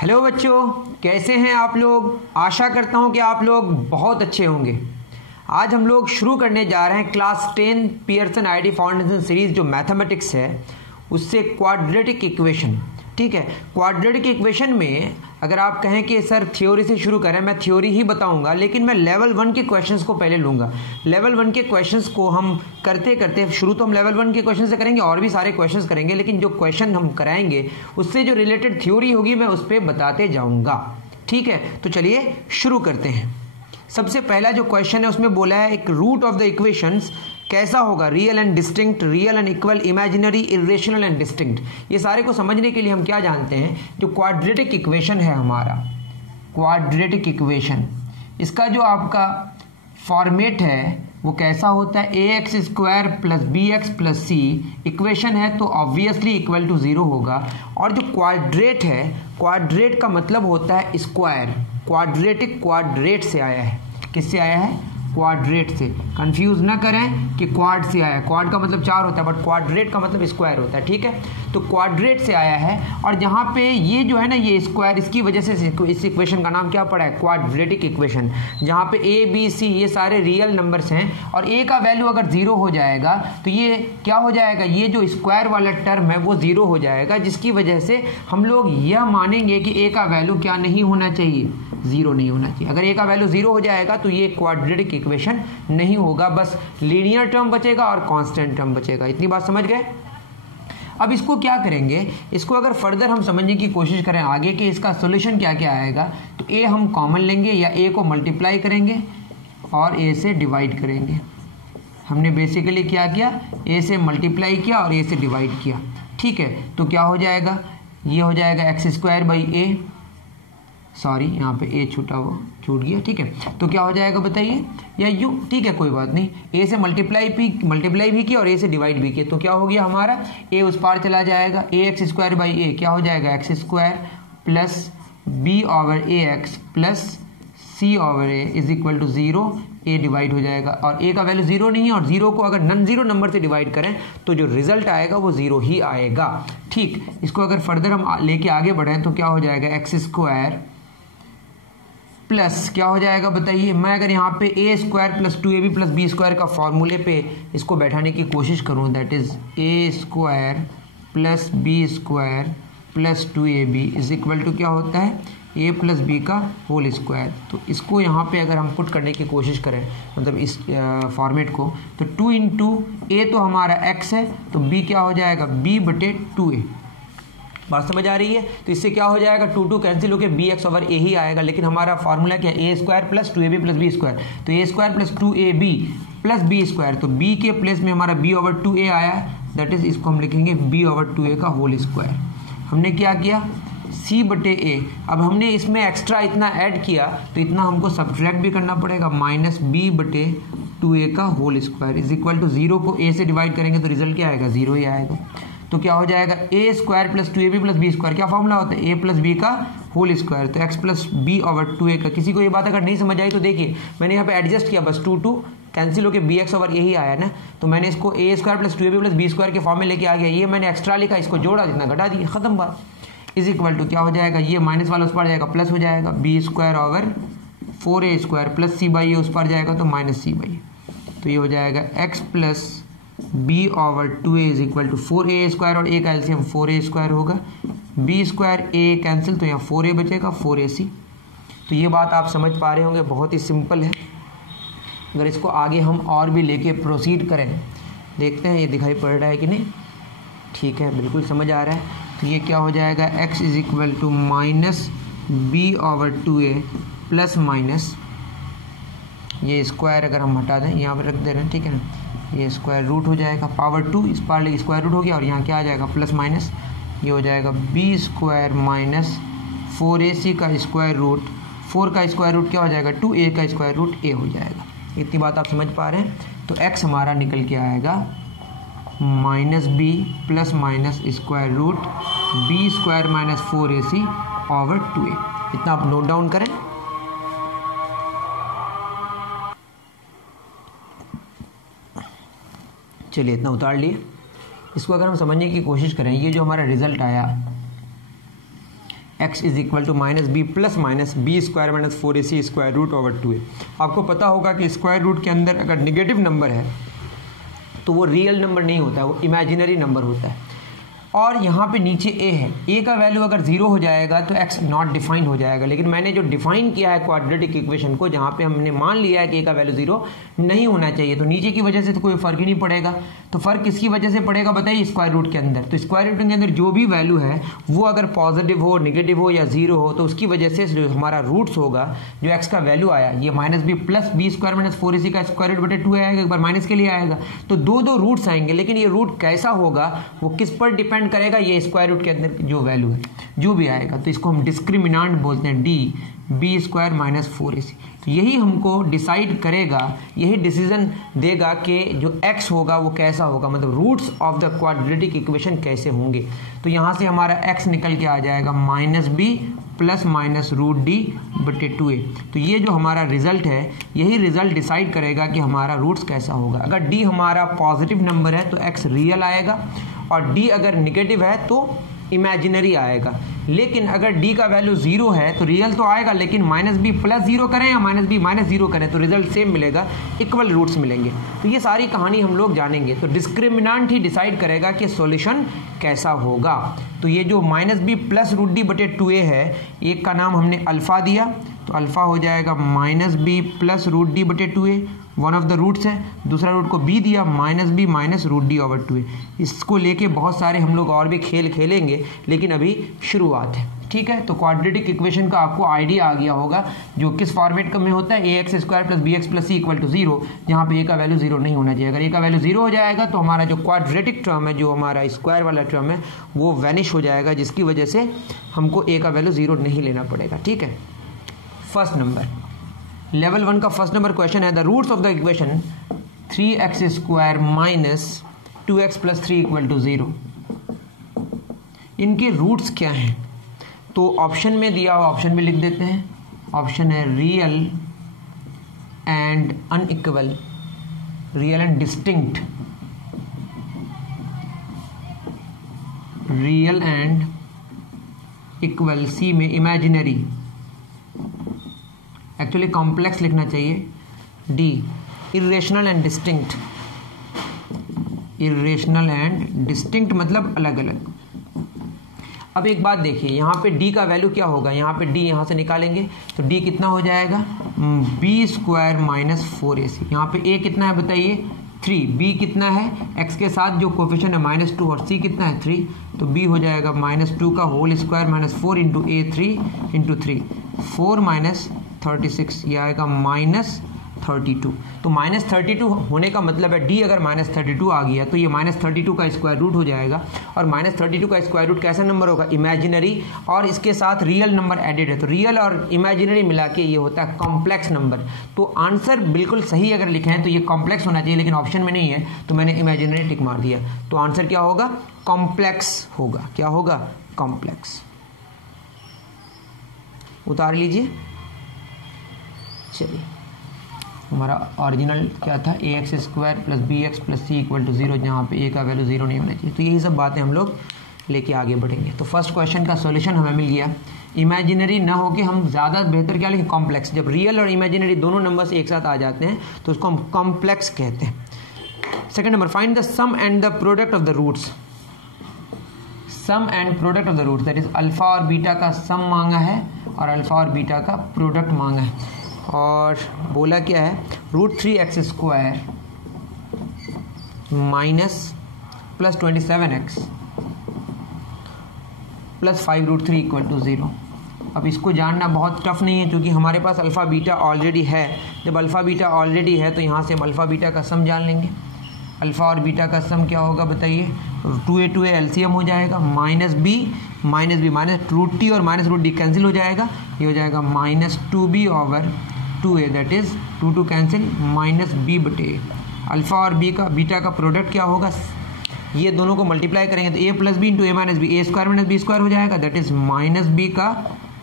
Hello बच्चों, कैसे हैं आप लोग। आशा करता हूं कि आप लोग बहुत अच्छे होंगे। आज हम लोग शुरू करने जा रहे हैं class 10 Pearson ID foundation series जो मैथमेटिक्स है उससे क्वाड्रेटिक इक्वेशन। ठीक है, क्वाड्रेटिक इक्वेशन में अगर आप कहें कि सर थ्योरी से शुरू करें, मैं थ्योरी ही बताऊंगा, लेकिन मैं लेवल 1 के क्वेश्चंस को पहले लूंगा। लेवल 1 के क्वेश्चंस को हम करते करते शुरू तो हम लेवल 1 के क्वेश्चन से करेंगे और भी सारे क्वेश्चंस करेंगे, लेकिन जो क्वेश्चन हम कराएंगे उससे जो रिलेटेड थ्योरी होगी मैं उस पर बताते जाऊंगा। ठीक है, तो चलिए शुरू करते हैं। सबसे पहला जो क्वेश्चन है उसमें बोला है एक रूट ऑफ द इक्वेशंस कैसा होगा, real and distinct, real and equal, imaginary, irrational and distinct. ये सारे को समझने के लिए हम क्या जानते हैं, जो क्वाड्रेटिक इक्वेशन है हमारा, क्वाड्रेटिक इक्वेशन, इसका जो आपका फॉर्मेट है वो कैसा होता है, ए x square plus B x plus c equation है तो ऑब्वियसली इक्वल टू 0 होगा। और जो क्वाड्रेट है, क्वाड्रेट का मतलब होता है स्क्वायर। क्वाड्रेटिक क्वाड्रेट से आया है, किससे आया है, क्वाड्रेट से। कंफ्यूज ना करें कि क्वाड से आया है, क्वाड का मतलब 4 होता है बट क्वाड्रेट का मतलब स्क्वायर होता है। ठीक है, तो क्वाड्रेट से आया है और जहाँ पे ये जो है ना ये स्क्वायर, इसकी वजह से इस इक्वेशन का नाम क्या पड़ा है, क्वाड्रेटिक इक्वेशन। जहाँ पे ए बी सी ये सारे रियल नंबर्स हैं और ए का वैल्यू अगर 0 हो जाएगा तो ये क्या हो जाएगा, ये जो स्क्वायर वाला टर्म है वो 0 हो जाएगा, जिसकी वजह से हम लोग यह मानेंगे कि ए का वैल्यू क्या नहीं होना चाहिए, 0 नहीं होना चाहिए। अगर ए का वैल्यू 0 हो जाएगा तो ये क्वाड्रेटिक इक्वेशन नहीं होगा, बस लीनियर टर्म बचेगा और कांस्टेंट टर्म बचेगा। इतनी बात समझ गए। अब इसको क्या करेंगे, इसको अगर फर्दर हम समझने की कोशिश करें आगे कि इसका सॉल्यूशन क्या क्या आएगा, तो ए हम कॉमन लेंगे या ए को मल्टीप्लाई करेंगे और ए से डिवाइड करेंगे। हमने बेसिकली क्या किया, ए से मल्टीप्लाई किया और ए से डिवाइड किया। ठीक है, तो क्या हो जाएगा, ये हो जाएगा x square by A, sorry यहाँ पे ए छूट गया। ठीक है, तो क्या हो जाएगा बताइए, या यू, ठीक है कोई बात नहीं, ए से मल्टीप्लाई भी किया और ए से डिवाइड भी किया, तो क्या हो गया हमारा, ए उस पार चला जाएगा, a x square by a क्या हो जाएगा, x square plus b over a x plus c over a is equal to 0, a divide हो जाएगा और ए का वैल्यू 0 नहीं है और 0 को अगर नॉन जीरो नंबर से डिवाइड करें तो जो रिजल्ट आएगा वो 0 ही आएगा। ठीक, इसको अगर फर्दर हम लेके आगे बढ़ें तो क्या हो जाएगा, एक्स स्क्वायर प्लस क्या हो जाएगा बताइए, मैं अगर यहाँ पे a square plus 2ab plus b square का फॉर्मूले पे इसको बैठाने की कोशिश करूँ, that is a square plus b square plus 2ab is equal to क्या होता है, ए प्लस बी का होल स्क्वायर। तो इसको यहाँ पे अगर हम पुट करने की कोशिश करें, मतलब इस फॉर्मेट को, तो 2 इंटू ए तो हमारा x है तो b क्या हो जाएगा, b बटे 2a। बात समझ आ रही है। तो इससे क्या हो जाएगा, 2 कैंसिल होकर बी एक्स ओवर ए ही आएगा, लेकिन हमारा फॉर्मूला क्या है, a square plus 2ab plus b square, तो a square plus 2ab plus b square, तो b के प्लेस में हमारा b ओवर 2a आया, दैट इज इसको हम लिखेंगे b ओवर 2a का होल स्क्वायर। हमने क्या किया, c बटे a, अब हमने इसमें एक्स्ट्रा इतना ऐड किया तो इतना हमको सब्ट्रैक्ट भी करना पड़ेगा, माइनस b बटे 2a का whole square is equal to 0 को a से डिवाइड करेंगे तो रिजल्ट क्या आएगा, 0 ही आएगा। तो क्या हो जाएगा, a square plus 2ab plus b square, क्या फॉर्मूला होता है, ए प्लस बी का होल स्क्वायर, तो x plus b over 2a का। किसी को ये बात अगर नहीं समझ आई तो देखिए मैंने यहाँ पे एडजस्ट किया, बस 2 कैंसिल होकर बी एक्स ओवर ए ही आया ना, तो मैंने इसको a square plus 2ab plus b square के फॉर्म में लेके आ गया, ये मैंने एक्स्ट्रा लिखा, इसको जोड़ा, जितना घटा दिया, खत्म बात। इज इक्वल टू क्या हो जाएगा, ये माइनस वाला उस पर जाएगा प्लस हो जाएगा, b square over 4a square plus c by a उस पर जाएगा तो माइनस सी बाई, तो ये हो जाएगा x plus b over 2a is equal to 4a square और a का एलसीएम 4a स्क्वायर होगा, b स्क्वायर a कैंसिल तो यहाँ 4a बचेगा 4ac। तो ये बात आप समझ पा रहे होंगे, बहुत ही सिंपल है। अगर इसको आगे हम और भी लेके प्रोसीड करें, देखते हैं ये दिखाई पड़ रहा है कि नहीं, ठीक है बिल्कुल समझ आ रहा है। तो ये क्या हो जाएगा, x is equal to minus b over 2a plus minus, ये स्क्वायर अगर हम हटा दें यहाँ पर रख दे रहे हैं, ठीक है ना, ये स्क्वायर रूट हो जाएगा, पावर 2 इस पार ले स्क्वायर रूट हो गया और यहाँ क्या आ जाएगा प्लस माइनस, ये हो जाएगा बी स्क्वायर माइनस 4ac का स्क्वायर रूट, 4 का स्क्वायर रूट क्या हो जाएगा, 2a का स्क्वायर रूट a हो जाएगा। इतनी बात आप समझ पा रहे हैं। तो x हमारा निकल के आएगा minus b plus minus square root b square minus 4ac over 2a। इतना आप नोट डाउन करें। चलिए इतना उतार लिए। इसको अगर हम समझने की कोशिश करें, ये जो हमारा रिजल्ट आया x is equal to minus b plus minus b square minus 4ac square root over 2a। आपको पता होगा कि स्क्वायर रूट के अंदर अगर निगेटिव नंबर है तो वो रियल नंबर नहीं होता है, वो इमेजिनरी नंबर होता है। और यहाँ पे नीचे a है, a का वैल्यू अगर 0 हो जाएगा तो x नॉट डिफाइंड हो जाएगा। लेकिन मैंने जो डिफाइन किया है क्वाड्रेटिक इक्वेशन को, जहाँ पे हमने मान लिया है कि a का वैल्यू 0 नहीं होना चाहिए, तो नीचे की वजह से तो कोई फर्क ही नहीं पड़ेगा। तो फर्क किसकी वजह से पड़ेगा बताइए? स्क्वायर रूट के अंदर। तो स्क्वायर रूट के अंदर जो भी वैल्यू है वो अगर पॉजिटिव हो, निगेटिव हो या 0 हो, तो उसकी वजह से जो हमारा रूट्स होगा, जो x का वैल्यू आया, ये minus b plus b square minus 4ac का स्क्वायर रूट बटे 2 आएगा, एक बार माइनस के लिए आएगा, तो दो रूट्स आएंगे। लेकिन ये रूट कैसा होगा वो किस पर डिपेंड करेगा? ये स्क्वायर रूट के अंदर जो वैल्यू है जो भी आएगा, तो इसको हम डिस्क्रिमिनांट बोलते हैं, D B square minus 4ac। तो यही हमको डिसाइड करेगा, यही डिसीजन देगा कि जो x होगा वो कैसा होगा, मतलब roots of the quadratic equation कैसे होंगे। तो यहाँ से हमारा x निकल के आ जाएगा minus b plus minus root d बटे 2a। तो ये जो हमारा रिजल्ट है, यही रिजल्ट डिसाइड करेगा कि हमारा रूट्स कैसा होगा। अगर d हमारा पॉजिटिव नंबर है तो x रियल आएगा, और d अगर निगेटिव है तो इमेजिनरी आएगा। लेकिन अगर d का वैल्यू 0 है तो रियल तो आएगा, लेकिन माइनस बी प्लस 0 करें या माइनस बी माइनस 0 करें तो रिजल्ट सेम मिलेगा, इक्वल रूट्स मिलेंगे। तो ये सारी कहानी हम लोग जानेंगे। तो डिस्क्रिमिनांट ही डिसाइड करेगा कि सॉल्यूशन कैसा होगा। तो ये जो minus b plus root d बटे 2a है, एक का नाम हमने अल्फ़ा दिया, तो अल्फ़ा हो जाएगा minus b plus root d बटे 2a, one of the roots है। दूसरा रूट को b दिया, minus b minus root d over 2a। इसको लेके बहुत सारे हम लोग और भी खेल खेलेंगे, लेकिन अभी शुरुआत है, ठीक है। तो क्वाड्रेटिक इक्वेशन का आपको आइडिया आ गया होगा, जो किस फॉर्मेट में होता है, ax square plus bx plus c equal to 0, जहाँ पे a का वैल्यू 0 नहीं होना चाहिए। अगर a का वैल्यू 0 हो जाएगा तो हमारा जो क्वाड्रेटिक टर्म है, जो हमारा स्क्वायर वाला टर्म है, वो वैनिश हो जाएगा, जिसकी वजह से हमको a का वैल्यू 0 नहीं लेना पड़ेगा, ठीक है। फर्स्ट नंबर, लेवल 1 का फर्स्ट नंबर क्वेश्चन है, the roots of the equation 3x square minus 2x plus 3 equal to 0, इनके रूट्स क्या हैं? तो ऑप्शन में दिया हुआ, ऑप्शन में लिख देते हैं। ऑप्शन है real and unequal, real and distinct, real and equal, c में इमेजिनरी, एक्चुअली कॉम्प्लेक्स लिखना चाहिए, D irrational and distinct, irrational and distinct मतलब अलग अलग। अब एक बात देखिए, यहाँ पे d का वैल्यू क्या होगा, यहाँ पे d यहाँ से निकालेंगे तो d कितना हो जाएगा, b स्क्वायर माइनस 4ac। यहाँ पे a कितना है बताइए, 3, b कितना है, x के साथ जो कोफिशिएंट है -2, और c कितना है 3, तो b हो जाएगा -2 का whole square minus 4 into a 3 into 3, 4 minus 36, ये आएगा -32। तो -32 होने का मतलब है d अगर -32 आ गया तो ये -32 का स्क्वायर रूट हो जाएगा, और -32 का स्क्वायर रूट कैसा नंबर होगा, इमेजिनरी, और इसके साथ रियल नंबर एडेड है, तो रियल और इमेजिनरी मिला के ये होता है कॉम्प्लेक्स नंबर। तो आंसर बिल्कुल सही अगर लिखे हैं तो ये कॉम्प्लेक्स होना चाहिए, लेकिन ऑप्शन में नहीं है तो मैंने इमेजिनरी टिक मार दिया। तो आंसर क्या होगा, कॉम्प्लेक्स होगा। क्या होगा, कॉम्प्लेक्स। उतार लीजिए। चलिए, हमारा ओरिजिनल क्या था, ax square plus bx plus c equal to 0, जहाँ पे a का वैल्यू 0 नहीं होना चाहिए। तो यही सब बातें हम लोग लेके आगे बढ़ेंगे। तो फर्स्ट क्वेश्चन का सॉल्यूशन हमें मिल गया। इमेजिनरी ना हो कि हम ज़्यादा बेहतर क्या लिखें, कॉम्प्लेक्स। जब रियल और इमेजिनरी दोनों नंबर्स एक साथ आ जाते हैं तो उसको हम कॉम्प्लेक्स कहते हैं। Second number, find the sum and the product of the roots. Sum and product of the roots, that is alpha और बीटा का सम मांगा है और अल्फा और बीटा का प्रोडक्ट मांगा है। और बोला क्या है, √3x square minus plus 27x plus 5√3 equal to 0। अब इसको जानना बहुत टफ नहीं है, क्योंकि हमारे पास अल्फ़ा बीटा ऑलरेडी है। जब अल्फ़ा बीटा ऑलरेडी है तो यहाँ से हम अल्फ़ा बीटा का सम जान लेंगे। अल्फ़ा और बीटा का सम क्या होगा बताइए, 2a एलसीएम हो जाएगा, माइनस बी माइनस √t और माइनस √d कैंसिल हो जाएगा, ये हो जाएगा -2b over 2a, that is 2 cancel, -b बटे अल्फ़ा और बीटा का प्रोडक्ट क्या होगा, ये दोनों को मल्टीप्लाई करेंगे तो a plus b into a minus b, a square minus b square हो जाएगा, दैट इज -b का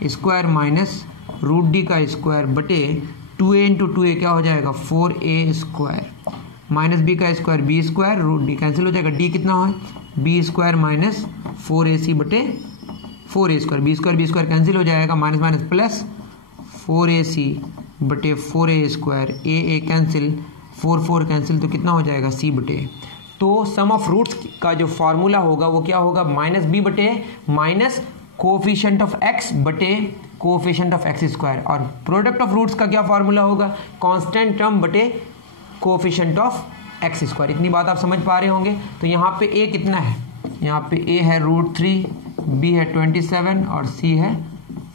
स्क्वायर माइनस √d का स्क्वायर बटे 2a इंटू 2a क्या हो जाएगा, 4a स्क्वायर, माइनस b का square b square, √d cancel हो जाएगा, d कितना है b स्क्वायर माइनस 4ac बटे 4a², b² कैंसिल हो जाएगा, माइनस माइनस प्लस 4ac बटे 4a², ए कैंसिल, 4 कैंसिल, तो कितना हो जाएगा c बटे। तो सम ऑफ रूट्स का जो फार्मूला होगा वो क्या होगा, माइनस b बटे माइनस कोफिशिएंट ऑफ x बटे कोफिशिएंट ऑफ x², और प्रोडक्ट ऑफ रूट्स का क्या फार्मूला होगा, कांस्टेंट टर्म बटे कोफिशिएंट ऑफ x²। इतनी बात आप समझ पा रहे होंगे। तो यहाँ पे a कितना है, यहाँ पे a है √3, b है 27 और c है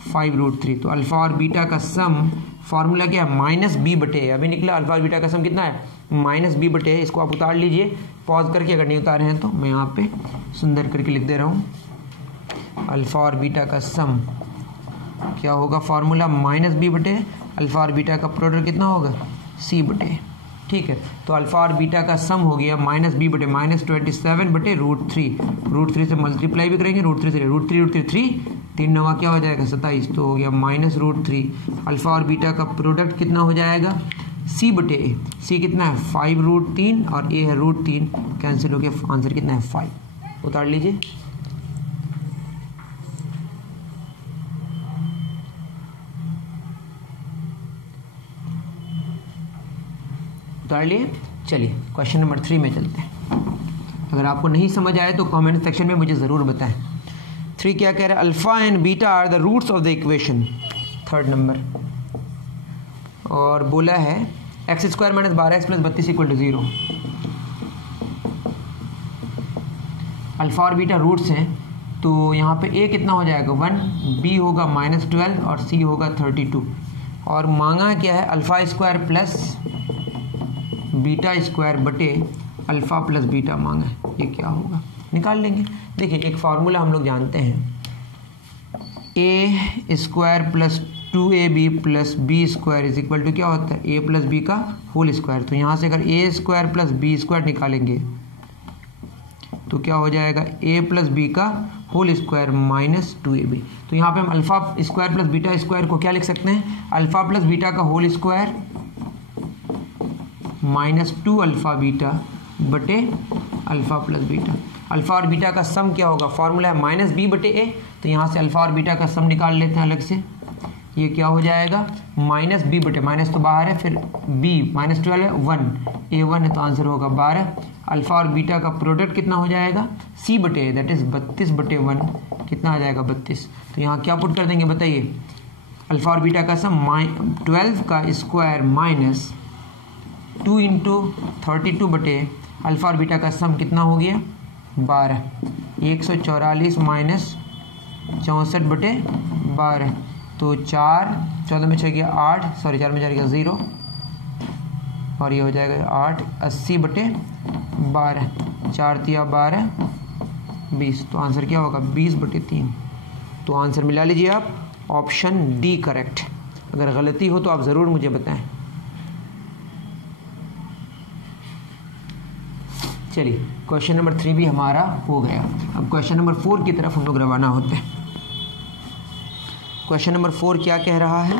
5√3। तो अल्फा और बीटा का सम फार्मूला क्या है, माइनस b बटे, अभी निकला अल्फा और बीटा का सम कितना है, माइनस b बटे। इसको आप उतार लीजिए पॉज करके, अगर नहीं उतारे हैं तो मैं यहाँ पे सुंदर करके लिख दे रहा हूँ। अल्फा और बीटा का सम क्या होगा, फार्मूला माइनस b बटे अल्फा और बीटा का प्रोडक्ट कितना होगा, c बटे। ठीक है, तो अल्फा और बीटा का सम हो गया माइनस b बटे माइनस 27 बटे √3 से मल्टीप्लाई भी करेंगे, √3 से √3 3 9 क्या हो जाएगा 27, तो हो गया माइनस √3। अल्फा और बीटा का प्रोडक्ट कितना हो जाएगा, c बटे a, c कितना है 5√3 और a है √3, कैंसिल हो गया, आंसर कितना है 5। उतार लीजिए। उतार लिए। चलिए क्वेश्चन नंबर 3 में चलते हैं। अगर आपको नहीं समझ आए तो कमेंट सेक्शन में मुझे ज़रूर बताएं। 3 क्या कह रहा है, alpha and beta are the roots of the equation, 3rd number, और बोला है x² - 12x + 32 = 0। अल्फा और बीटा रूट्स हैं, तो यहाँ पे a कितना हो जाएगा 1, b होगा -12 और c होगा 32, और मांगा क्या है अल्फा² प्लस बीटा² बटे अल्फा प्लस बीटा मांगा है। ये क्या होगा, निकाल लेंगे। देखिए एक फार्मूला हम लोग जानते हैं, a² + 2ab + b² = क्या होता है, a + b का होल स्क्वायर। तो यहाँ से अगर a² + b² निकालेंगे तो क्या हो जाएगा, a + b का होल स्क्वायर माइनस 2ab। तो यहाँ पे हम अल्फा² + बीटा² को क्या लिख सकते हैं, अल्फा प्लस बीटा का whole square minus 2 alpha beta बटे अल्फा प्लस बीटा। अल्फा और बीटा का सम क्या होगा, फार्मूला है माइनस b बटे a, तो यहाँ से अल्फा और बीटा का सम निकाल लेते हैं अलग से। ये क्या हो जाएगा, माइनस b बटे, माइनस तो बाहर है, फिर b -12 है 1, a 1 है तो आंसर होगा 12। अल्फा और बीटा का प्रोडक्ट कितना हो जाएगा, c बटे दैट इज 32 बटे 1, कितना आ जाएगा 32। तो यहाँ क्या पुट कर देंगे बताइए, अल्फा और बीटा का सम 12 का स्क्वायर माइनस 2 × 32 बटे अल्फा और बीटा का सम कितना हो गया 12, 144 माइनस 64 बटे 12, तो 4 14 में 6 गया 8, सॉरी 4 में 4 गया 0, और ये हो जाएगा 8, 80 बटे 12, 4 × 12 20, तो आंसर क्या होगा 20 बटे 3। तो आंसर मिला लीजिए आप, ऑप्शन डी करेक्ट। अगर गलती हो तो आप ज़रूर मुझे बताएं। चलिए क्वेश्चन नंबर 3 भी हमारा हो गया। अब क्वेश्चन नंबर 4 की तरफ हम लोग रवाना होते हैं। क्वेश्चन नंबर 4 क्या कह रहा है,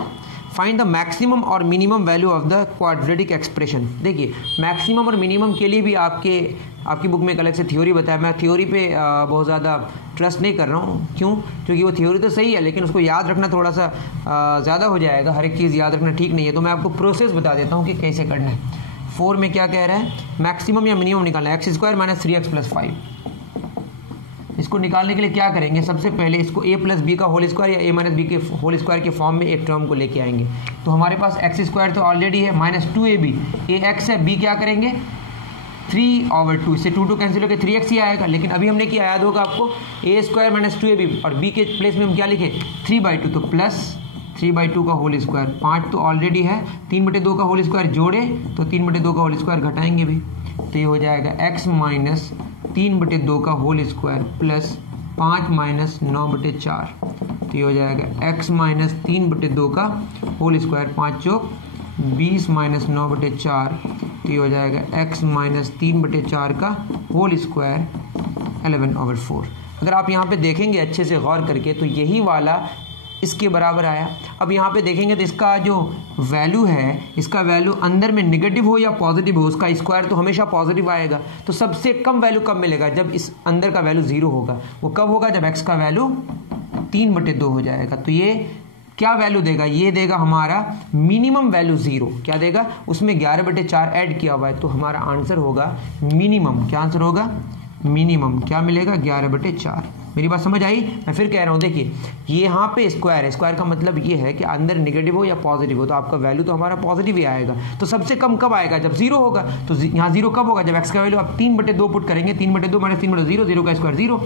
फाइंड द मैक्सिमम और minimum value of the quadratic expression. देखिए मैक्सिमम और मिनिमम के लिए भी आपकी बुक में एक अलग से थ्योरी बताया। मैं थ्योरी पे बहुत ज़्यादा ट्रस्ट नहीं कर रहा हूँ, क्यों, क्योंकि वो थ्योरी तो सही है लेकिन उसको याद रखना थोड़ा सा ज़्यादा हो जाएगा, हर एक चीज़ याद रखना ठीक नहीं है। तो मैं आपको प्रोसेस बता देता हूँ कि कैसे करना है। 4 में क्या कह रहा है, मैक्सिमम या मिनिमम निकालना है, x² - 3x + 5। इसको निकालने के लिए क्या करेंगे, सबसे पहले इसको a + b का होल स्क्वायर या a - b के होल स्क्वायर के फॉर्म में एक टर्म को लेके आएंगे। तो हमारे पास x² तो ऑलरेडी है, -2ab, ax है, b क्या करेंगे 3/2, इससे 2 कैंसिल होकर 3x ही आएगा। लेकिन अभी हमने क्या याद होगा आपको, a² - 2ab और b के प्लेस में हम क्या लिखे 3/2, तो प्लस 3/2 का होल स्क्वायर, 5 तो ऑलरेडी है, 3/2 का होल स्क्वायर जोड़े तो 3/2 का होल स्क्वायर घटाएंगे भी, तो ये हो जाएगा x - 3/2 का होल स्क्वायर प्लस 5 - 9/4, तो ये हो जाएगा x - 3/2 का होल स्क्वायर, 5 चौक 20 - 9/4, तो ये हो जाएगा x - 3/4 का होल स्क्वायर 11/4। अगर आप यहाँ पे देखेंगे अच्छे से गौर करके तो यही वाला इसके बराबर आया। अब यहाँ पे देखेंगे तो इसका जो वैल्यू है, इसका वैल्यू अंदर में नेगेटिव हो या पॉजिटिव हो, उसका स्क्वायर तो हमेशा पॉजिटिव आएगा। तो सबसे कम वैल्यू कब मिलेगा, जब इस अंदर का वैल्यू 0 होगा। वो कब होगा, जब x का वैल्यू 3/2 हो जाएगा। तो ये क्या वैल्यू देगा, ये देगा हमारा मिनिमम वैल्यू 0। क्या देगा, उसमें 11/4 ऐड किया हुआ है, तो हमारा आंसर होगा मिनिमम। क्या आंसर होगा, मिनिमम क्या मिलेगा, 11/4। मेरी बात समझ आई? मैं फिर कह रहा हूँ, देखिए ये यहाँ पे स्क्वायर है, स्क्वायर का मतलब ये है कि अंदर नेगेटिव हो या पॉजिटिव हो, तो आपका वैल्यू तो हमारा पॉजिटिव ही आएगा। तो सबसे कम कब आएगा, जब 0 होगा। तो यहाँ 0 कब होगा, जब x का वैल्यू आप 3/2 पुट करेंगे, 3/2 माइनस 3/0, 0 का स्क्वायर 0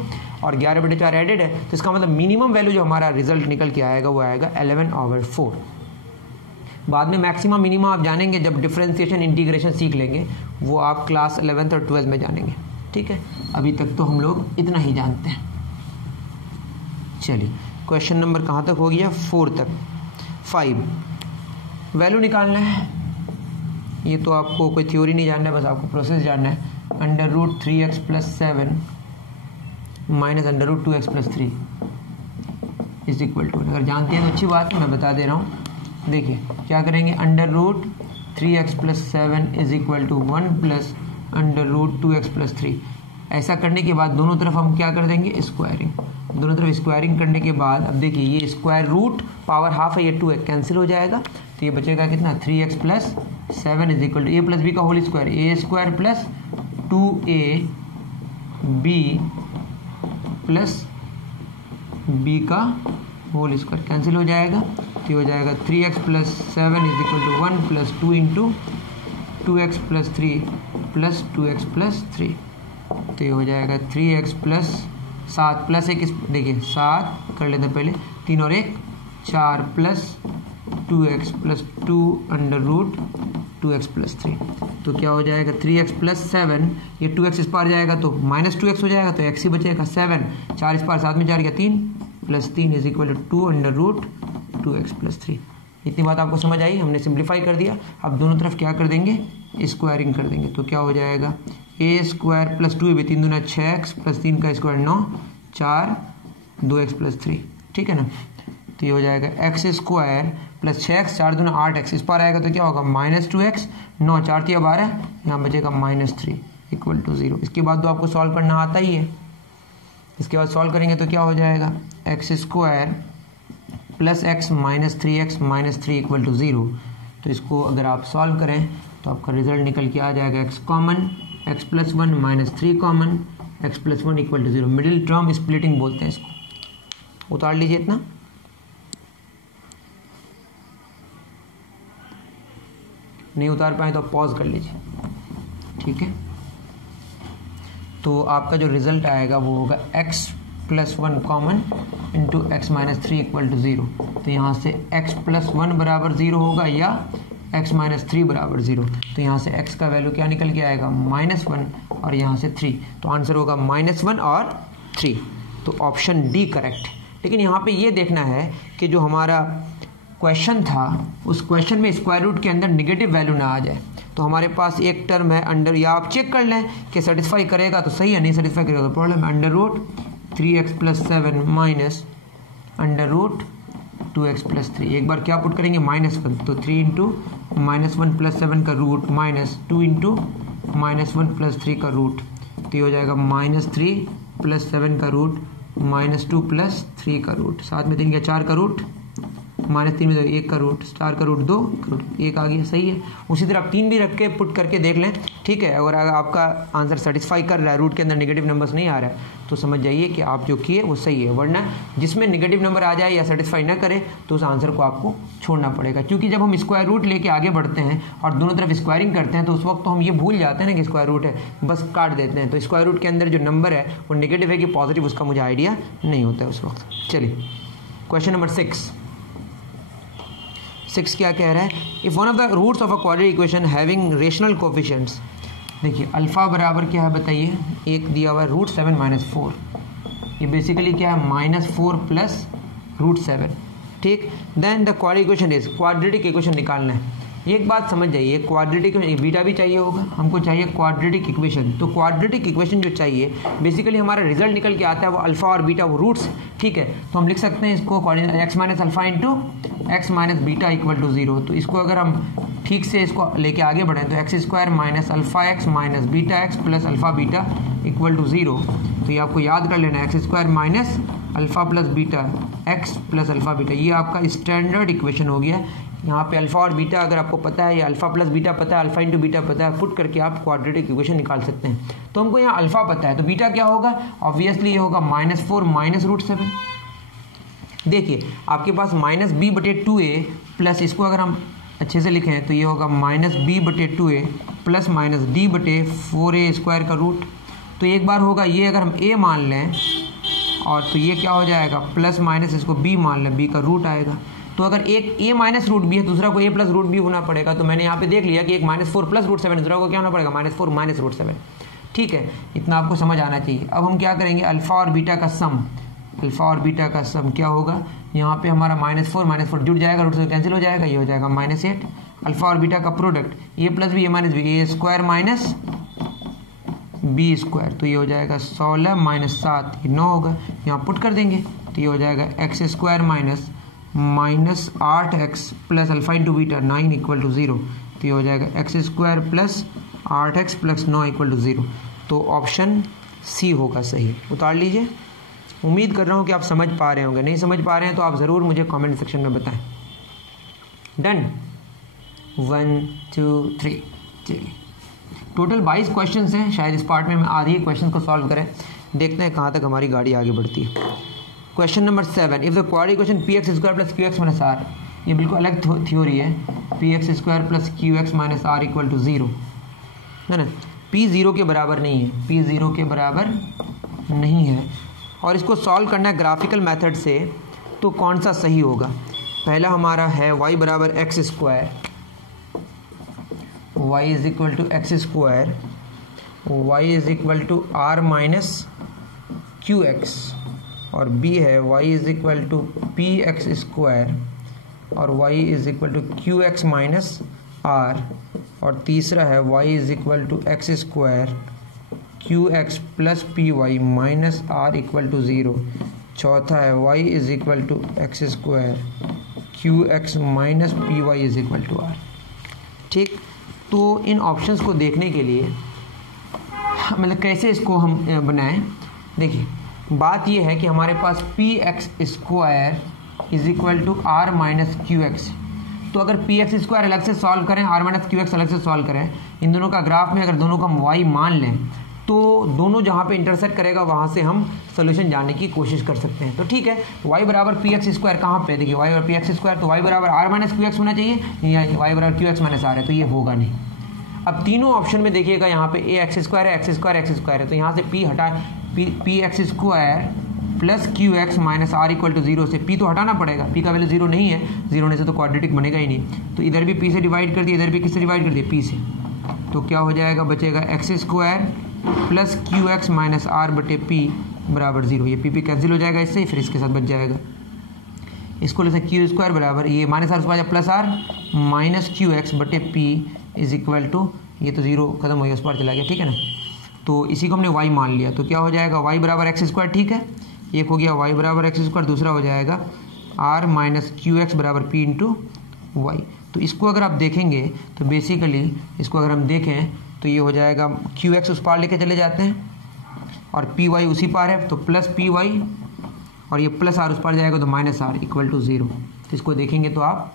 और 11/4 एडेड है, तो इसका मतलब मिनिमम वैल्यू जो हमारा रिजल्ट निकल के आएगा वो आएगा 11/4। बाद में मैक्सिमम मिनिमम आप जानेंगे जब डिफरेंशिएशन इंटीग्रेशन सीख लेंगे, वो आप क्लास 11th और 12th में जानेंगे। ठीक है, अभी तक तो हम लोग इतना ही जानते हैं। चलिए क्वेश्चन नंबर कहाँ तक हो गया, 4 तक। 5 वैल्यू निकालना है, ये तो आपको कोई थ्योरी नहीं जानना है, बस आपको प्रोसेस जानना है। √3x + 7 minus √2x + 3 is equal to, अगर जानते हैं तो अच्छी बात है, मैं बता दे रहा हूँ। देखिए क्या करेंगे, √3x + 7 is equal to 1 + √2x + 3। ऐसा करने के बाद दोनों तरफ हम क्या कर देंगे, स्क्वायरिंग। दोनों तरफ स्क्वायरिंग करने के बाद अब देखिए ये स्क्वायर रूट पावर हाफ है, ये 2 कैंसिल हो जाएगा, तो ये बचेगा कितना, 3x + 7 is equal to a + b का whole square, a² + 2ab + b का होल स्क्वायर कैंसिल हो जाएगा, तो ये हो जाएगा 3x + 7 is equal to 1 + 2 × 2x + 3 + 2x + 3। तो ये हो जाएगा 3x + 7 + 1, देखिए 7 कर लेते हैं पहले, 3 और 1 4 + 2x + 2 √2x + 3। तो क्या हो जाएगा, 3x + 7, ये 2x इस पार जाएगा तो -2x हो जाएगा, तो x ही बचेगा 7, 4 इस पार 7 में 4 गया 3 + 3 इज इक्वल टू 2 √2x + 3। इतनी बात आपको समझ आई, हमने सिंप्लीफाई कर दिया। अब दोनों तरफ क्या कर देंगे, स्क्वायरिंग कर देंगे, तो क्या हो जाएगा, a² + 2ab 3 दूना 6x + 3 का स्क्वायर 9 4 2x + 3। ठीक है ना, तो ये हो जाएगा x² + 6x 4 दूना 8x, इस पर आएगा तो क्या होगा, -2x 9 4 3 12, यहाँ बचेगा -3 इक्वल टू 0। इसके बाद तो आपको सॉल्व करना आता ही है। इसके बाद सॉल्व करेंगे तो क्या हो जाएगा, x² + x - 3x - 3 equal to 0। तो इसको अगर आप सॉल्व करें तो आपका रिजल्ट निकल के आ जाएगा, x common, x + 1 - 3 common, x + 1 equal to 0। Middle term splitting बोलते हैं इसको। उतार लीजिए इतना, नहीं उतार पाए तो पॉज कर लीजिए। ठीक है, तो आपका जो रिजल्ट आएगा वो होगा x + 1 common into x - 3 equal to 0। तो यहाँ से x + 1 बराबर 0 होगा या x - 3 बराबर 0। तो यहाँ से x का वैल्यू क्या निकल के आएगा, -1 और यहाँ से 3, तो आंसर होगा -1 और 3। तो ऑप्शन डी करेक्ट। लेकिन यहाँ पे ये देखना है कि जो हमारा क्वेश्चन था उस क्वेश्चन में स्क्वायर रूट के अंदर नेगेटिव वैल्यू ना आ जाए। तो हमारे पास एक टर्म है अंडर, या आप चेक कर लें कि सेटिस्फाई करेगा तो सही है, नहीं सेटिस्फाई करेगा तो प्रॉब्लम है। √3x + 7 minus √2x + 3। एक बार क्या पुट करेंगे, -1, तो 3 × -1 + 7 का रूट माइनस 2 × -1 + 3 का रूट, तो ये हो जाएगा -3 + 7 का रूट -2 + 3 का रूट, 7 में 3 गया 4 का रूट, -3 में 1 का रूट, 4 का रूट 2 का रूट 1 आ गया, सही है। उसी तरह आप 3 भी रख के पुट करके देख लें। ठीक है, अगर आपका आंसर सेटिस्फाई कर रहा है, रूट के अंदर नेगेटिव नंबर्स नहीं आ रहा है, तो समझ जाइए कि आप जो किए वो सही है। वरना जिसमें नेगेटिव नंबर आ जाए या सेटिस्फाई ना करे तो उस आंसर को आपको छोड़ना पड़ेगा। क्योंकि जब हम स्क्वायर रूट लेके आगे बढ़ते हैं और दोनों तरफ स्क्वायरिंग करते हैं तो उस वक्त तो हम ये भूल जाते हैं ना कि स्क्वायर रूट है, बस काट देते हैं। तो स्क्वायर रूट के अंदर जो नंबर है वो नेगेटिव है कि पॉजिटिव, उसका मुझे आइडिया नहीं होता है उस वक्त। चलिए क्वेश्चन नंबर 6 क्या कह रहा है, if one of the roots of a quadratic equation having rational coefficients. देखिए अल्फा बराबर क्या है बताइए, एक दिया हुआ है √7 - 4, ये बेसिकली क्या है, -4 + √7। ठीक, then the quadratic equation is, quadratic equation निकालना है। एक बात समझ जाइए, क्वाड्रेटिक बीटा भी चाहिए होगा, हमको चाहिए क्वाड्रेटिक इक्वेशन। तो क्वाड्रेटिक इक्वेशन जो चाहिए बेसिकली हमारा रिजल्ट निकल के आता है वो अल्फा और बीटा वो रूट्स, ठीक है। तो हम लिख सकते हैं इसको x minus alpha into x minus beta equal to 0। तो इसको अगर हम ठीक से इसको लेके आगे बढ़ें तो x square minus alpha x minus beta x plus alpha beta equal to 0। तो ये आपको याद कर लेना है, x square minus alpha plus beta x plus alpha beta, ये आपका स्टैंडर्ड इक्वेशन हो गया। यहाँ पे अल्फा और बीटा अगर आपको पता है, या अल्फा प्लस बीटा पता है, अल्फा इंटू बीटा पता है, पुट करके आप क्वाड्रेटिक इक्वेशन निकाल सकते हैं। तो हमको यहाँ अल्फा पता है, तो बीटा क्या होगा, ऑब्वियसली ये होगा -4 माइनस √7। देखिए आपके पास -b/2a प्लस, इसको अगर हम अच्छे से लिखें तो ये होगा -b/2a प्लस माइनस d/4a² का रूट। तो एक बार होगा ये, अगर हम a मान लें और तो ये क्या हो जाएगा प्लस माइनस इसको b मान लें, b का रूट आएगा। तो अगर एक a माइनस रूट भी है, दूसरा को a प्लस रूट भी होना पड़ेगा। तो मैंने यहाँ पे देख लिया कि एक -4 प्लस √7, दूसरा को क्या होना पड़ेगा -4 माइनस √7, ठीक है। इतना आपको समझ आना चाहिए। अब हम क्या करेंगे, अल्फा और बीटा का सम, अल्फा और बीटा का सम क्या होगा, यहाँ पे हमारा -4 जुड़ जाएगा, रूट से कैंसिल हो जाएगा, ये हो जाएगा -8। अल्फा और बीटा का product a plus b a minus b, a square minus b square, तो ये हो जाएगा 16 माइनस 7, ये 9 होगा। यहाँ पुट कर देंगे तो ये हो जाएगा x square minus 8x plus alpha into beta 9 equal to 0। तो ये हो जाएगा x square plus 8x plus 9 equal to 0। तो ऑप्शन सी होगा सही, उतार लीजिए। उम्मीद कर रहा हूँ कि आप समझ पा रहे होंगे, नहीं समझ पा रहे हैं तो आप ज़रूर मुझे कमेंट सेक्शन में बताएं। डन, 1 2 3, चलिए टोटल 22 क्वेश्चंस हैं, शायद इस पार्ट में हम आधे ही क्वेश्चन को सॉल्व करें, देखते हैं कहाँ तक हमारी गाड़ी आगे बढ़ती है। Question number 7, if the quadratic equation px square plus qx minus r, ये बिल्कुल अलग थ्योरी है, px square plus qx minus r equal to 0 है ना। p 0 के बराबर नहीं है, p 0 के बराबर नहीं है, और इसको सॉल्व करना है ग्राफिकल मेथड से। तो कौन सा सही होगा, पहला हमारा है y बराबर x square, y is equal to x square, y is equal to r minus qx, और b है y is equal to p x square और y is equal to q x minus r, और तीसरा है y is equal to x square q x plus p y minus r equal to 0। चौथा है y is equal to x square q x minus p Y is equal to r। ठीक, तो इन options को देखने के लिए मतलब कैसे इसको हम बनाएं, देखिए बात यह है कि हमारे पास p x square is equal to r minus q x. तो अगर पी एक्स स्क्वायर अलग से सॉल्व करें, आर माइनस क्यू एक्स अलग से सॉल्व करें, इन दोनों का ग्राफ में अगर दोनों का हम वाई मान लें तो दोनों जहाँ पे इंटरसेक्ट करेगा वहाँ से हम सोल्यूशन जानने की कोशिश कर सकते हैं। तो ठीक है, y बराबर पी एक्स स्क्वायर कहाँ पे, देखिए y बराबर पी एक्स स्क्वायर, तो y बराबर आर माइनस क्यू एक्स होना चाहिए, या y बराबर क्यू एक्स माइनस आर है, तो ये होगा नहीं। अब तीनों ऑप्शन में देखिएगा, यहाँ पे ए एक्स स्क्वायर है, एक्स स्क्वायर एक्स स्क्वायर है, तो यहाँ से p हटा, p x square plus q x minus r equal to 0 से p तो हटाना पड़ेगा, p का वैल्यू 0 नहीं है, 0 होने से तो क्वाड्रेटिक बनेगा ही नहीं। तो इधर भी p से डिवाइड कर दिया, इधर भी किससे डिवाइड कर दिया, p से, तो क्या हो जाएगा, बचेगा x square plus q x minus r बटे पी बराबर 0। ये p कैंसिल हो जाएगा इससे, फिर इसके साथ बच जाएगा, इसको लेते हैं क्यू स्क्वायर बराबर ये माइनस आर उसके plus r minus q x बटे पी इज इक्वल टू, ये तो 0 खत्म हो गया, उस पर चला गया, ठीक है ना। तो इसी को हमने y मान लिया, तो क्या हो जाएगा, y बराबर एक्स स्क्वायर, ठीक है, एक हो गया y बराबर एक्स स्क्वायर, दूसरा हो जाएगा r माइनस क्यू एक्स बराबर p इंटू वाई। तो इसको अगर आप देखेंगे तो बेसिकली इसको अगर हम देखें तो ये हो जाएगा क्यू एक्स उस पार लेके चले जाते हैं और पी वाई उसी पार है, तो प्लस पी वाई और ये प्लस आर उस पार जाएगा तो माइनस आर इक्वल टू 0। तो इसको देखेंगे तो आप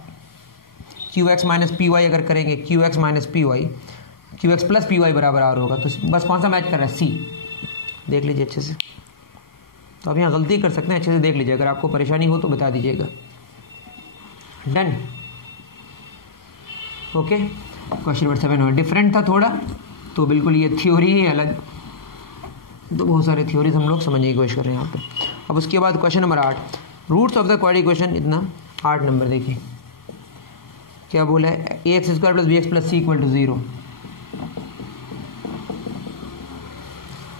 q x minus p y अगर करेंगे, q x minus p y, q x plus p y बराबर आर होगा, तो बस कौन सा मैच कर रहा है, सी, देख लीजिए अच्छे से। तो आप यहाँ गलती कर सकते हैं, अच्छे से देख लीजिए, अगर आपको परेशानी हो तो बता दीजिएगा। Done, okay. क्वेश्चन नंबर 7 में डिफरेंट था थोड़ा, तो बिल्कुल ये थ्योरी ही अलग, तो बहुत सारे थ्योरीज हम लोग समझने की कोशिश कर रहे हैं यहाँ पे। अब उसके बाद question number 8, roots of the quadratic equation, इतना 8 नंबर देखिए क्या बोला है, ए x square plus B x plus C equal to 0।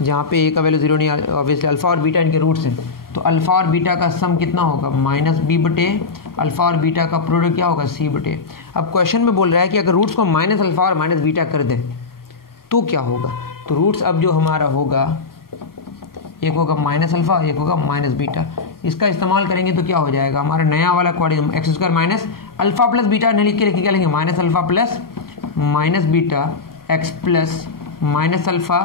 जहाँ पे ए का वैल्यू 0 नहीं, ऑब्वियसली अल्फ़ा और बीटा इनके रूट्स हैं, तो अल्फ़ा और बीटा का सम कितना होगा माइनस बी बटे अल्फ़ा और बीटा का प्रोडक्ट क्या होगा सी बटे। अब क्वेश्चन में बोल रहा है कि अगर रूट्स को माइनस अल्फ़ा और माइनस बीटा कर दें तो क्या होगा। तो रूट्स अब जो हमारा होगा, एक होगा माइनस अल्फ़ा, एक होगा माइनस बीटा। इसका इस्तेमाल करेंगे तो क्या हो जाएगा हमारा नया वाला quadratic, x square minus alpha plus beta नहीं लिख के क्या लेंगे minus alpha plus minus beta x plus minus alpha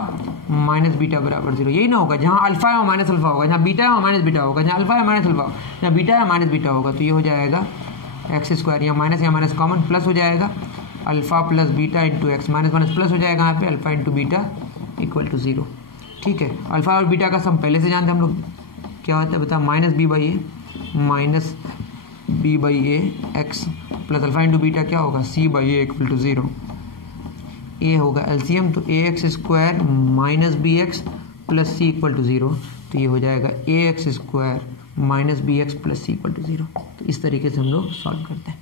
minus beta बराबर 0। यही ना होगा, जहाँ अल्फ़ा है वहाँ माइनस अल्फ़ा होगा, जहाँ बीटा है वहाँ माइनस बीटा होगा, जहाँ अल्फ़ा है माइनस अल्फ़ा, जहाँ बीटा है माइनस बीटा होगा। तो ये हो जाएगा एक्स स्क्वायर, यहाँ माइनस कॉमन प्लस हो जाएगा alpha plus beta into x, minus minus plus हो जाएगा यहाँ पे alpha into beta equal to 0। ठीक है, अल्फ़ा और बीटा का सम पहले से जानते हैं हम लोग, क्या होता है बता, minus b by a x plus alpha into beta क्या होगा c by a equal to 0। A होगा एलसीएम, तो a x square minus b x plus C equal to 0। तो ये हो जाएगा a x square minus b x plus C equal to 0। तो इस तरीके से हम लोग सॉल्व करते हैं।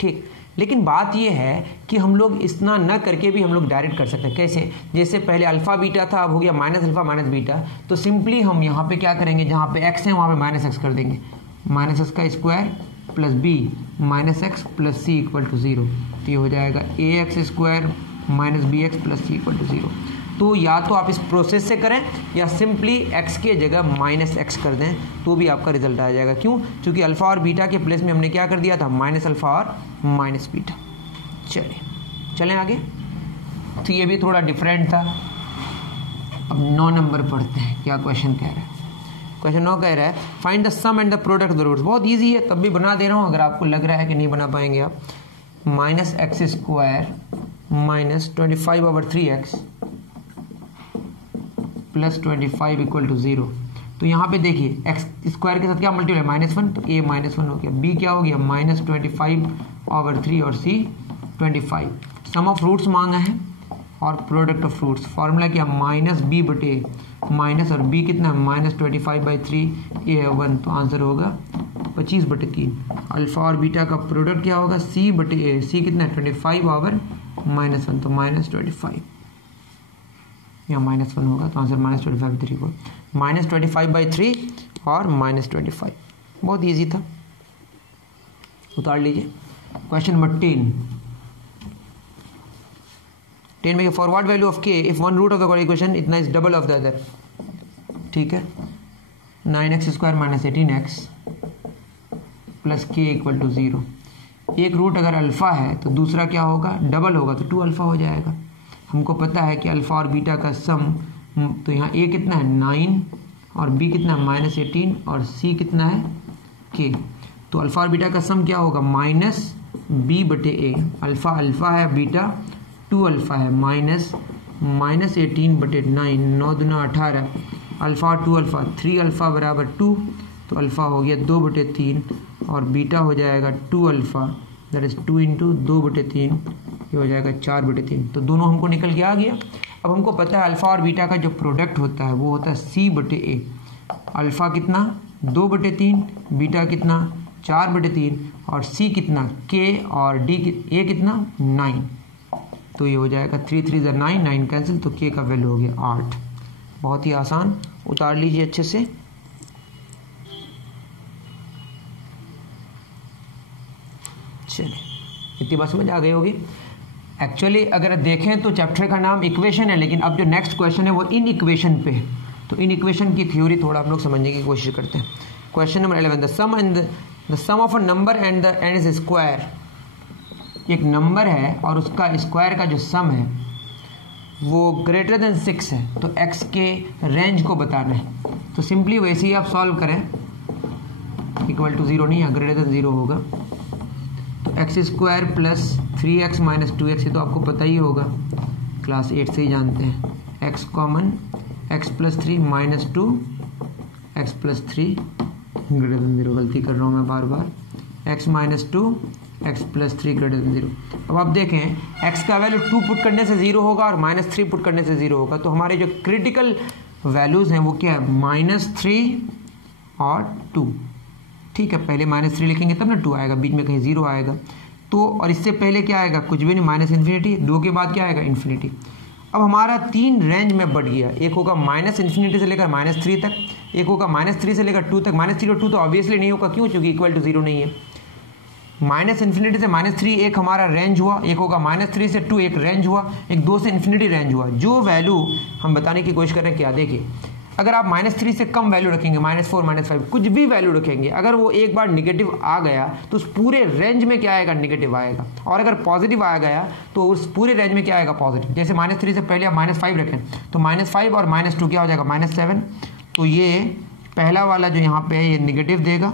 ठीक, लेकिन बात ये है कि हम लोग इतना न करके भी हम लोग डायरेक्ट कर सकते हैं। कैसे, जैसे पहले अल्फ़ा बीटा था, अब हो गया माइनस अल्फ़ा माइनस बीटा। तो सिंपली हम यहाँ पे क्या करेंगे, जहाँ पे एक्स है वहाँ पे माइनस एक्स कर देंगे, माइनस एक्स का square plus b minus x plus C equal to 0। तो ये हो जाएगा a x square minus b x plus C equal to 0। तो या तो आप इस प्रोसेस से करें या सिंपली एक्स के जगह माइनस एक्स कर दें तो भी आपका रिजल्ट आ जाएगा। क्यों, क्योंकि अल्फ़ा और बीटा के प्लेस में हमने क्या कर दिया था माइनस अल्फ़ा और माइनस बीटा। चलें आगे। तो ये भी थोड़ा डिफरेंट था। अब 9 नंबर पढ़ते हैं, क्या क्वेश्चन कह रहा है। क्वेश्चन 9 कह रहा है find the sum and the product of the roots. बहुत ईजी है, तब भी बना दे रहा हूँ, अगर आपको लग रहा है कि नहीं बना पाएंगे आप। Minus x square minus 25/3x plus 25 equal to 0। तो यहाँ पे देखिए एक्स स्क्वायर के साथ क्या मल्टीप्लाई -1, तो a -1 हो गया, b क्या हो गया -25/3 और c 25। सम ऑफ रूट्स मांगा है और प्रोडक्ट ऑफ रूट्स, फॉर्मूला क्या माइनस बी बटे माइनस और b कितना -25/3, a है 1, तो आंसर होगा 25/3। अल्फ़ा और बीटा का प्रोडक्ट क्या होगा c बटे a, c कितना है 25/-1, तो -25, या -1 होगा, तो आंसर -25/3 को -25/3 और -25। बहुत इजी था, उतार लीजिए। क्वेश्चन नंबर 10 में forward value of k if one root of the equation इतना is double of the other. ठीक है, 9x square minus 18x plus k equal to 0। एक रूट अगर अल्फ़ा है तो दूसरा क्या होगा डबल होगा, तो 2 अल्फ़ा हो जाएगा। हमको पता है कि अल्फ़ा और बीटा का सम, तो यहाँ a कितना है 9 और b कितना है -18 और c कितना है k। तो अल्फ़ा और बीटा का सम क्या होगा माइनस b बटे a। अल्फ़ा अल्फ़ा है, बीटा 2 अल्फ़ा है, -18/9, 9 दूना 18, अल्फ़ा 2 अल्फ़ा 3 अल्फ़ा बराबर 2, तो अल्फ़ा हो गया 2/3 और बीटा हो जाएगा 2 अल्फ़ा, दैट इज़ 2 × 2/3, ये हो जाएगा 4/3। तो दोनों हमको निकल के आ गया। अब हमको पता है अल्फ़ा और बीटा का जो प्रोडक्ट होता है वो होता है c बटे a। अल्फ़ा कितना 2/3, बीटा कितना 4/3 और c कितना k और d a कितना 9। तो ये हो जाएगा 3 3 = 9, 9 कैंसिल, तो k का वैल्यू हो गया 8। बहुत ही आसान, उतार लीजिए अच्छे से। चलिए, इतनी बात समझ आ गई होगी। एक्चुअली अगर देखें तो चैप्टर का नाम इक्वेशन है, लेकिन अब जो नेक्स्ट क्वेश्चन है वो इन इक्वेशन पे है, तो इन इक्वेशन की थ्योरी थोड़ा हम लोग समझने की कोशिश करते हैं। Question number 11, the sum of a number and is square. एक नंबर है और उसका स्क्वायर का जो सम है वो ग्रेटर देन 6 है, तो x के रेंज को बताना है। तो सिंपली वैसे ही आप सॉल्व करें, इक्वल टू 0 नहीं है, ग्रेटर देन 0 होगा। तो x square plus 3x minus 2x, ये तो आपको पता ही होगा, क्लास 8 से ही जानते हैं। x common, x plus 3 minus 2 x plus 3 greater than 0, गलती कर रहा हूँ मैं बार बार, x minus 2 x plus 3 greater than 0। अब आप देखें x का वैल्यू 2 पुट करने से 0 होगा और -3 पुट करने से 0 होगा। तो हमारे जो क्रिटिकल वैल्यूज़ हैं वो क्या है -3 और 2। ठीक है, पहले -3 लिखेंगे तब ना 2 आएगा, बीच में कहीं 0 आएगा। तो और इससे पहले क्या आएगा, कुछ भी नहीं, -∞, 2 के बाद क्या आएगा इन्फिनिटी। अब हमारा 3 रेंज में बढ़ गया, एक होगा -∞ से लेकर -3 तक, एक होगा -3 से लेकर 2 तक। -3 और 2 तो ऑब्वियसली नहीं होगा, क्यों? क्योंकि इक्वल टू 0 नहीं है। -∞ से -3 एक हमारा रेंज हुआ, एक होगा -3 से 2 एक रेंज हुआ, एक 2 से इन्फिनिटी रेंज हुआ। जो वैल्यू हम बताने की कोशिश कर रहे हैं क्या, देखिए अगर आप -3 से कम वैल्यू रखेंगे, -4 -5 कुछ भी वैल्यू रखेंगे, अगर वो एक बार निगेटिव आ गया तो उस पूरे रेंज में क्या आएगा? निगेटिव आएगा। और अगर पॉजिटिव आ गया तो उस पूरे रेंज में क्या आएगा? पॉजिटिव। जैसे -3 से पहले आप -5 रखें तो -5 और -2 क्या हो जाएगा? -7। तो ये पहला वाला जो यहाँ पे है ये निगेटिव देगा,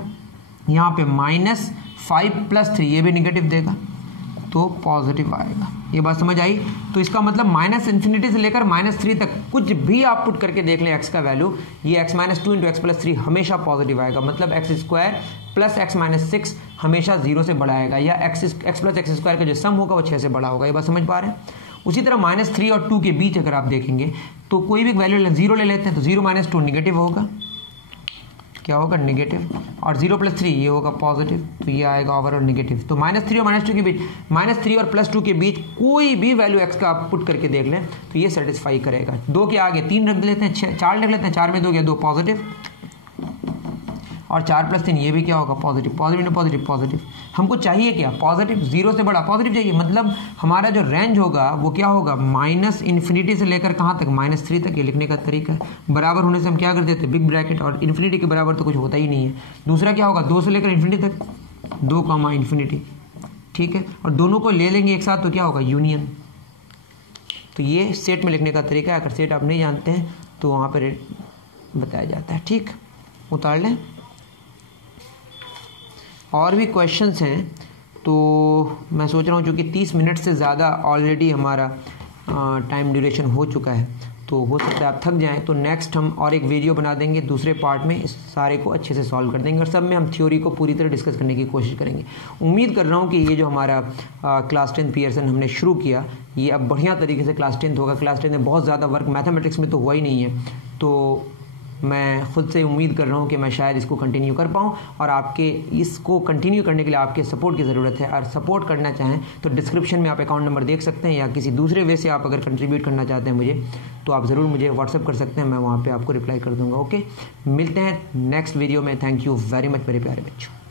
यहाँ पे -5 + 3 ये भी निगेटिव देगा, तो पॉजिटिव आएगा। ये बात समझ आई? तो इसका मतलब -∞ से लेकर -3 तक कुछ भी आप पुट करके देख लें x का वैल्यू, ये x - 2 × x + 3 हमेशा पॉजिटिव आएगा। मतलब x² + x - 6 हमेशा 0 से बड़ा आएगा, या x + x² का जो सम होगा वो 6 से बड़ा होगा। ये बात समझ पा रहे हैं? उसी तरह -3 और 2 के बीच अगर आप देखेंगे तो कोई भी वैल्यू 0 ले लेते हैं तो 0 - 2 निगेटिव होगा, क्या होगा? निगेटिव। और 0 + 3 ये होगा पॉजिटिव, तो ये आएगा ओवरऑल निगेटिव। तो -3 और -2 के बीच, -3 और +2 के बीच कोई भी वैल्यू x का आप पुट करके देख लें तो ये सेटिस्फाई करेगा। 2 के आगे 3 रख लेते हैं, 4 रख लेते हैं, 4 में 2 गया 2 पॉजिटिव, और 4 + 3 ये भी क्या होगा? पॉजिटिव। पॉजिटिव में पॉजिटिव, पॉजिटिव। हमको चाहिए क्या? पॉजिटिव। 0 से बड़ा पॉजिटिव चाहिए, मतलब हमारा जो रेंज होगा वो क्या होगा? -∞ से लेकर कहाँ तक? -3 तक। ये लिखने का तरीका है। बराबर होने से हम क्या कर देते हैं? Big bracket. और इन्फिनिटी के बराबर तो कुछ होता ही नहीं है। दूसरा क्या होगा? 2 से लेकर इन्फिनिटी तक, 2, ∞। ठीक है, और दोनों को ले लेंगे एक साथ तो क्या होगा? यूनियन। तो ये सेट में लिखने का तरीका है। अगर सेट आप नहीं जानते हैं तो वहाँ पर बताया जाता है। ठीक, उतार लें। और भी क्वेश्चंस हैं तो मैं सोच रहा हूँ, चूँकि 30 मिनट से ज़्यादा ऑलरेडी हमारा टाइम ड्यूरेशन हो चुका है, तो हो सकता है आप थक जाएं, तो नेक्स्ट हम और एक वीडियो बना देंगे दूसरे पार्ट में, इस सारे को अच्छे से सॉल्व कर देंगे और सब में हम थ्योरी को पूरी तरह डिस्कस करने की कोशिश करेंगे। उम्मीद कर रहा हूँ कि ये जो हमारा क्लास 10 पियर्सन हमने शुरू किया, ये अब बढ़िया तरीके से क्लास 10 होगा। क्लास 10 में बहुत ज़्यादा वर्क मैथमेटिक्स में तो हुआ ही नहीं है, तो मैं खुद से उम्मीद कर रहा हूँ कि मैं शायद इसको कंटिन्यू कर पाऊँ, और आपके इसको कंटिन्यू करने के लिए आपके सपोर्ट की ज़रूरत है। और सपोर्ट करना चाहें तो डिस्क्रिप्शन में आप अकाउंट नंबर देख सकते हैं, या किसी दूसरे वे से आप अगर कंट्रीब्यूट करना चाहते हैं मुझे, तो आप ज़रूर मुझे व्हाट्सअप कर सकते हैं, मैं वहाँ पर आपको रिप्लाई कर दूँगा। ओके, मिलते हैं नेक्स्ट वीडियो में। थैंक यू वेरी मच मेरे प्यारे बच्चों।